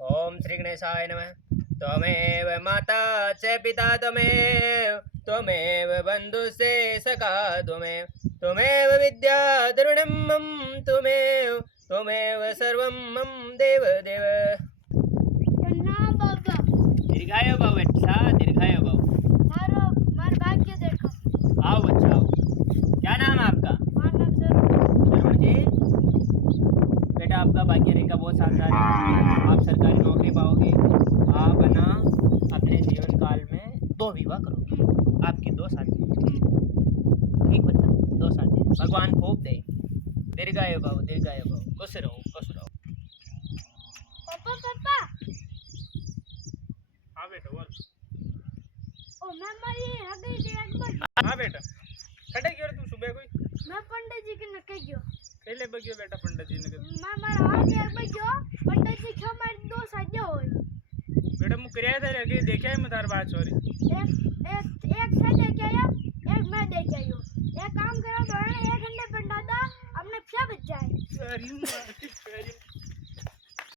ओम श्री गणेशाय नमः। त्वमेव माता च पिता त्वमेव, त्वमेव बन्धुश्च सखा त्वमेव, त्वमेव विद्या द्रविणं मम त्वमेव, त्वमेव सर्वं मम देव देव। प्रणाम बाबा। दीर्घायु भव बच्चा, दीर्घायु भव। मारो मार भाग्य देखो। आओ बच्चा आओ। क्या नाम है आपका? मानव जरूर। शरवण जी, बेटा आपका भाग्य रेखा बहुत शानदार है। आप सरकारी नौकरी पाओगे। आप है ना अपने जीवन काल में 2 विवाह करोगे। आपकी 2 शादी। ठीक बच्चा, 2 शादी। भगवान खूब दे। दीर्घायु भव, दीर्घायु भव। खुश रहो, खुश रहो। पापा पापा। हाँ बेटा बोल। ओ मैं मारी हगई दे एक बार। हाँ बेटा कटे क्यों रे तू सुबह कोई मैं पंडित जी के नके गयो। खेले बगियो बेटा पंडित जी ने मैं मारा हाथ एक बार गयो। पंडित जी क्यों मारी 2 शादियां होई। बेटा मु करिया था लगे देखा है मैं तार बात सॉरी एक से देख आया, एक मैं देख आयो। एक काम करो तो एक घंटे पंडा दा अपने क्या बच जाए। सॉरी